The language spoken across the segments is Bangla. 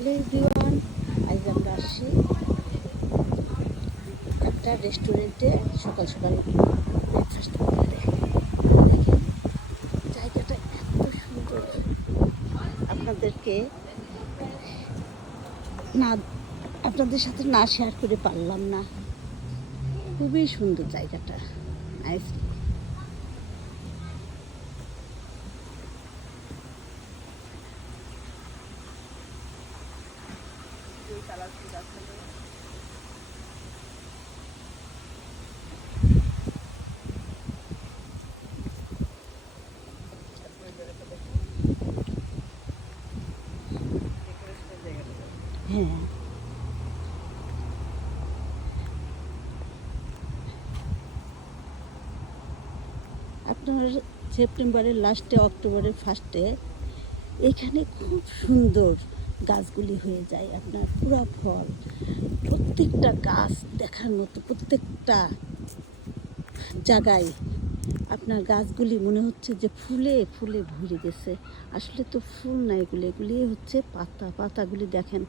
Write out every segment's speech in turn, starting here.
হ্যালো এভরিওয়ান, আজ আমরা আসছি একটা রেস্টুরেন্টে সকাল সকাল ব্রেকফাস্ট করতে। দেখেন জায়গাটা এত সুন্দর, আপনাদেরকে না আপনাদের সাথে না শেয়ার করে পারলাম না। খুবই সুন্দর জায়গাটা, নাইস। হ্যাঁ, আপনার সেপ্টেম্বরের লাস্টে অক্টোবরের ফার্স্টে এখানে খুব সুন্দর গাছগুলি হয়ে যায়। আপনার পুরো ফল, প্রত্যেকটা গাছ দেখার মতো, প্রত্যেকটা জায়গায় আপনার গাছগুলি মনে হচ্ছে যে ফুলে ফুলে ভরে গেছে। আসলে তো ফুল না, এগুলি এগুলি হচ্ছে পাতা। পাতাগুলি দেখেন,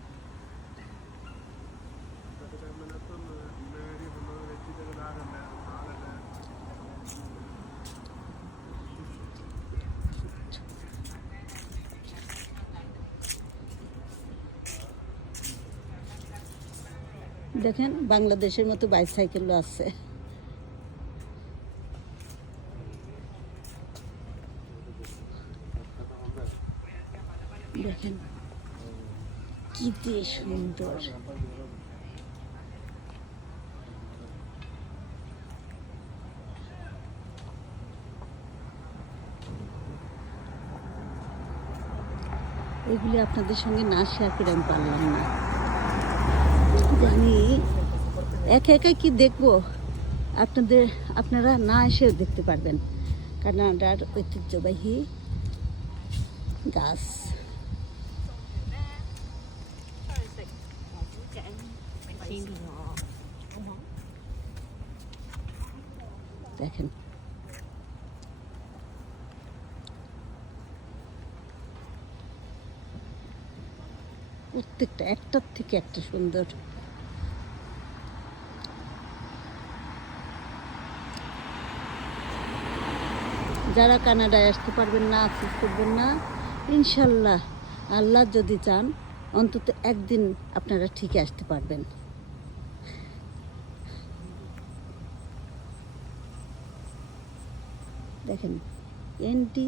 দেখেন বাংলাদেশের মতো বাইসাইকেলও আছে। দেখেন কি দিয়ে সুন্দর। এগুলি আপনাদের সঙ্গে না শেয়ার করে আমি পারলাম না। আমি একা একা কি দেখবো, আপনারা না এসেও দেখতে পারবেন। কানাডার ঐতিহ্যবাহী গাছ। দেখেন প্রত্যেকটা একটার থেকে একটা সুন্দর। যারা কানাডায় আসতে পারবেন না, অ্যাক্সেস করবেন না, ইনশাল্লাহ আল্লাহ যদি চান অন্তত একদিন আপনারা ঠিকই আসতে পারবেন। দেখেন এনটি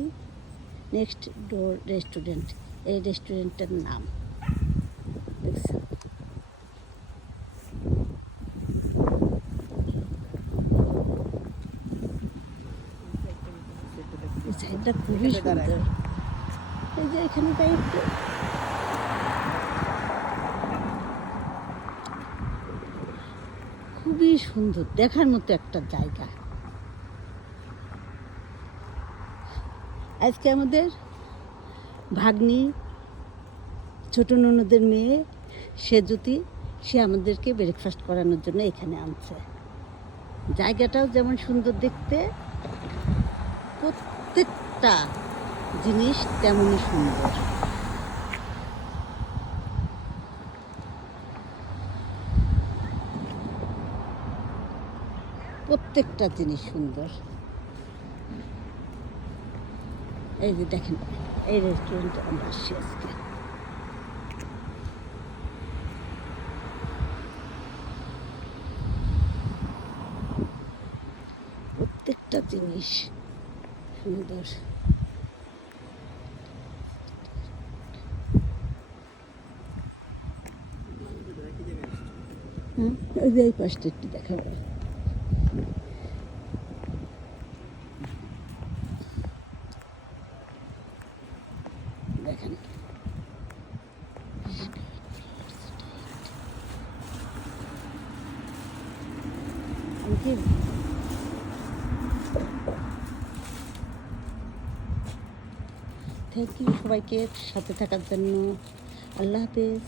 নেক্সট ডোর রেস্টুরেন্ট, এই রেস্টুরেন্টের নাম দেখছেন। এই সাইডটা খুবই সুন্দর। এই যে এখানে তাই খুবই সুন্দর, দেখার মতো একটা জায়গা। আজকে আমাদের ভাগ্নি, ছোট ননদের মেয়ে সেজুতি, সে আমাদেরকে ব্রেকফাস্ট করানোর জন্য এখানে আনছে। জায়গাটাও যেমন সুন্দর দেখতে, প্রত্যেকটা জিনিস তেমনই সুন্দর। প্রত্যেকটা জিনিস সুন্দর। এই যে দেখেন, এই রেস্টুরেন্টে আমরা আসছি আজকে। প্রত্যেকটা জিনিস সুন্দর। ওই যে এই পাশটা একটু দেখাবো। দেখেন থ্যাংক ইউ সবাইকে সাথে থাকার জন্য। আল্লাহ হাফেজ।